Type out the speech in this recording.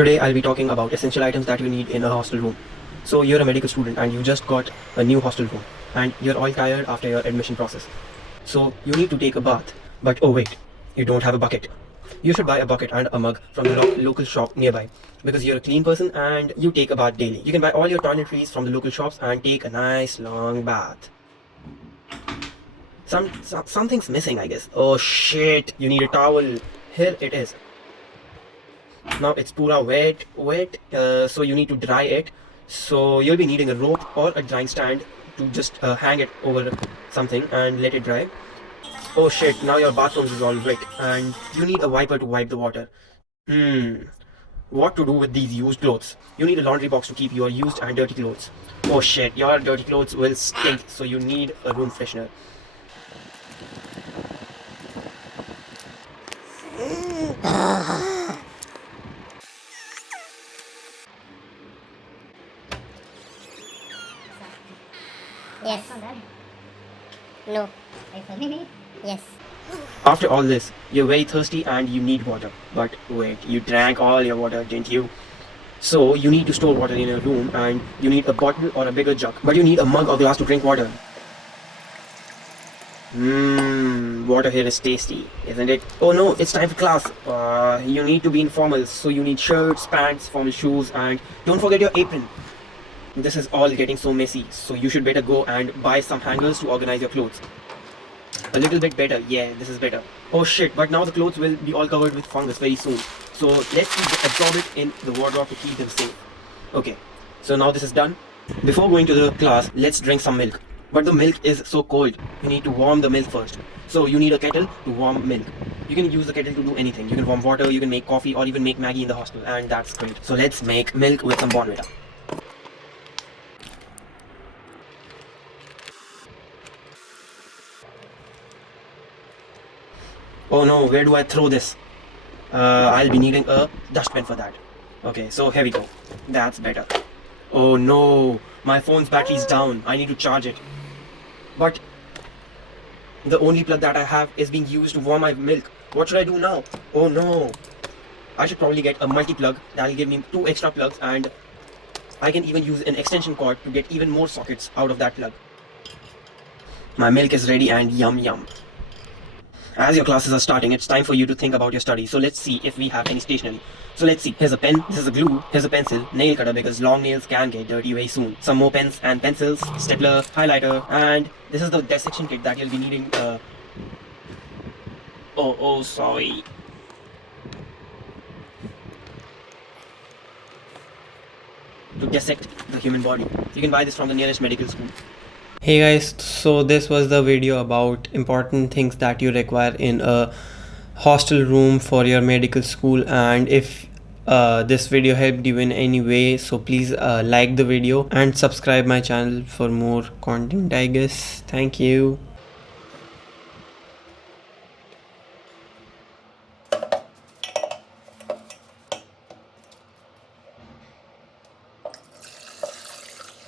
Today I'll be talking about essential items that you need in a hostel room. So you're a medical student and you just got a new hostel room and you're all tired after your admission process. So you need to take a bath, but oh wait, you don't have a bucket. You should buy a bucket and a mug from the local shop nearby because you're a clean person and you take a bath daily. You can buy all your toiletries from the local shops and take a nice long bath. Something's missing, I guess. Oh shit, you need a towel. Here it is. Now it's pura wet, so you need to dry it. So you'll be needing a rope or a drying stand to just hang it over something and let it dry. Oh shit, now your bathroom is all wet and you need a wiper to wipe the water. What to do with these used clothes? You need a laundry box to keep your used and dirty clothes. Oh shit, your dirty clothes will stink, so you need a room freshener. Yes. No. Yes. After all this, you're very thirsty and you need water. But wait, you drank all your water, didn't you? So you need to store water in your room and you need a bottle or a bigger jug. But you need a mug or glass to drink water. Water here is tasty, isn't it? Oh no, it's time for class. You need to be in formals, so you need shirts, pants, formal shoes, and don't forget your apron. This is all getting so messy, so you should better go and buy some hangers to organize your clothes. A little bit better, yeah, this is better. Oh shit, but now the clothes will be all covered with fungus very soon. So let's absorb it in the wardrobe to keep them safe. Okay, so now this is done. Before going to the class, let's drink some milk. But the milk is so cold, you need to warm the milk first. So you need a kettle to warm milk. You can use the kettle to do anything. You can warm water, you can make coffee, or even make Maggie in the hostel, and that's great. So let's make milk with some Bonvita. Oh no, where do I throw this? I'll be needing a dustbin for that. Okay, so here we go. That's better. Oh no, my phone's battery's down. I need to charge it. But the only plug that I have is being used to warm my milk. What should I do now? Oh no. I should probably get a multi-plug that'll give me 2 extra plugs, and I can even use an extension cord to get even more sockets out of that plug. My milk is ready and yum yum. As your classes are starting, it's time for you to think about your studies. So let's see if we have any stationery. So let's see. Here's a pen, this is a glue, here's a pencil, nail cutter because long nails can get dirty very soon. Some more pens and pencils, stapler, highlighter, and this is the dissection kit that you'll be needing. Sorry. To dissect the human body. You can buy this from the nearest medical school. Hey guys, so this was the video about important things that you require in a hostel room for your medical school, and if this video helped you in any way, so please like the video and subscribe my channel for more content, I guess. Thank you.